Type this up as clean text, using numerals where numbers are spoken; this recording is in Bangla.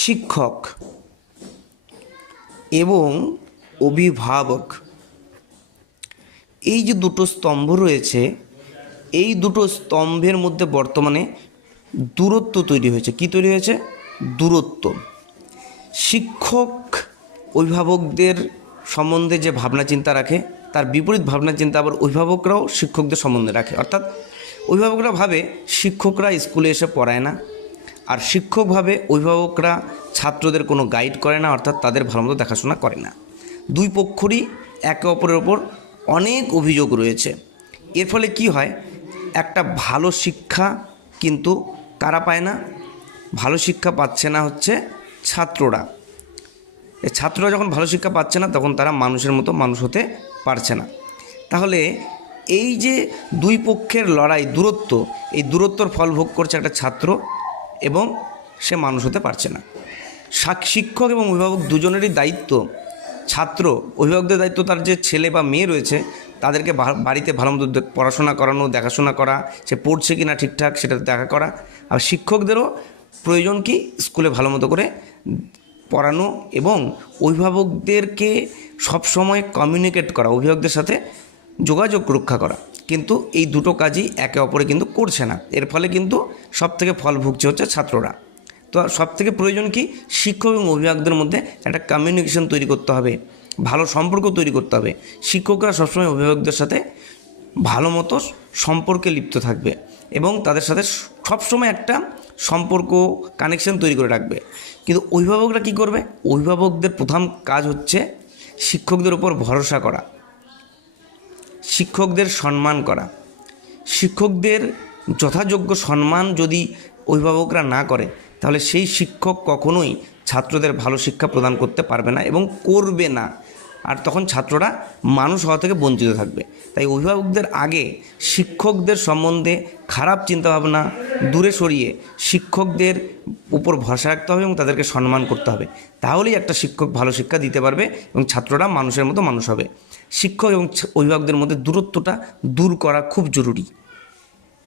শিক্ষক এবং অভিভাবক, এই যে দুটো স্তম্ভ রয়েছে, এই দুটো স্তম্ভের মধ্যে বর্তমানে দূরত্ব তৈরি হয়েছে। কি তৈরি হয়েছে? দূরত্ব। শিক্ষক অভিভাবকদের সম্বন্ধে যে ভাবনা চিন্তা রাখে, তার বিপরীত ভাবনা চিন্তা আবার অভিভাবকরাও শিক্ষকদের সম্বন্ধে রাখে। অর্থাৎ অভিভাবকরা ভাবে শিক্ষকরা স্কুলে এসে পড়ায় না, আর শিক্ষক ভাবে অভিভাবকরা ছাত্রদের কোনো গাইড করে না, অর্থাৎ তাদের ভালোমতো দেখাশোনা করে না। দুই পক্ষরই একে অপরের ওপর অনেক অভিযোগ রয়েছে। এর ফলে কি হয়? একটা ভালো শিক্ষা কিন্তু কারা পায় না? ভালো শিক্ষা পাচ্ছে না হচ্ছে ছাত্ররা। এই ছাত্ররা যখন ভালো শিক্ষা পাচ্ছে না, তখন তারা মানুষের মতো মানুষ হতে পারছে না। তাহলে এই যে দুই পক্ষের লড়াই, দূরত্ব, এই দূরত্বর ফল ভোগ করছে একটা ছাত্র, এবং সে মানুষ হতে পারছে না। শিক্ষক এবং অভিভাবক দুজনেরই দায়িত্ব, ছাত্র অভিভাবকদের দায়িত্ব তার যে ছেলে বা মেয়ে রয়েছে তাদেরকে বাড়িতে ভালো মতো পড়াশোনা করানো, দেখাশোনা করা, সে পড়ছে কি না ঠিকঠাক সেটা দেখা করা। আর শিক্ষকদেরও প্রয়োজন কি? স্কুলে ভালো মতো করে পড়ানো এবং অভিভাবকদেরকে সবসময় কমিউনিকেট করা, অভিভাবকদের সাথে যোগাযোগ রক্ষা করা। কিন্তু এই দুটো কাজই একে অপরে কিন্তু করছে না। এর ফলে কিন্তু সবথেকে ফল ভুগছে হচ্ছে ছাত্ররা। তো সবথেকে প্রয়োজন কি? শিক্ষক এবং অভিভাবকদের মধ্যে একটা কমিউনিকেশন তৈরি করতে হবে, ভালো সম্পর্ক তৈরি করতে হবে। শিক্ষকরা সবসময় অভিভাবকদের সাথে ভালো মতো সম্পর্কে লিপ্ত থাকবে এবং তাদের সাথে সবসময় একটা সম্পর্ক, কানেকশন তৈরি করে রাখবে। কিন্তু অভিভাবকরা কি করবে? অভিভাবকদের প্রথম কাজ হচ্ছে শিক্ষকদের উপর ভরসা করা, শিক্ষকদের সম্মান করা। শিক্ষকদের যথাযোগ্য সম্মান যদি অভিভাবকরা না করে, তাহলে সেই শিক্ষক কখনোই ছাত্রদের ভালো শিক্ষা প্রদান করতে পারবে না এবং করবে না। আর তখন ছাত্ররা মানুষ হওয়া থেকে বঞ্চিত থাকবে। তাই অভিভাবকদের আগে শিক্ষকদের সম্বন্ধে খারাপ চিন্তাভাবনা দূরে সরিয়ে শিক্ষকদের উপর ভরসা রাখতে হবে এবং তাদেরকে সম্মান করতে হবে। তাহলেই একটা শিক্ষক ভালো শিক্ষা দিতে পারবে এবং ছাত্ররা মানুষের মতো মানুষ হবে। শিক্ষক এবং অভিভাবকদের মধ্যে দূরত্বটা দূর করা খুব জরুরি।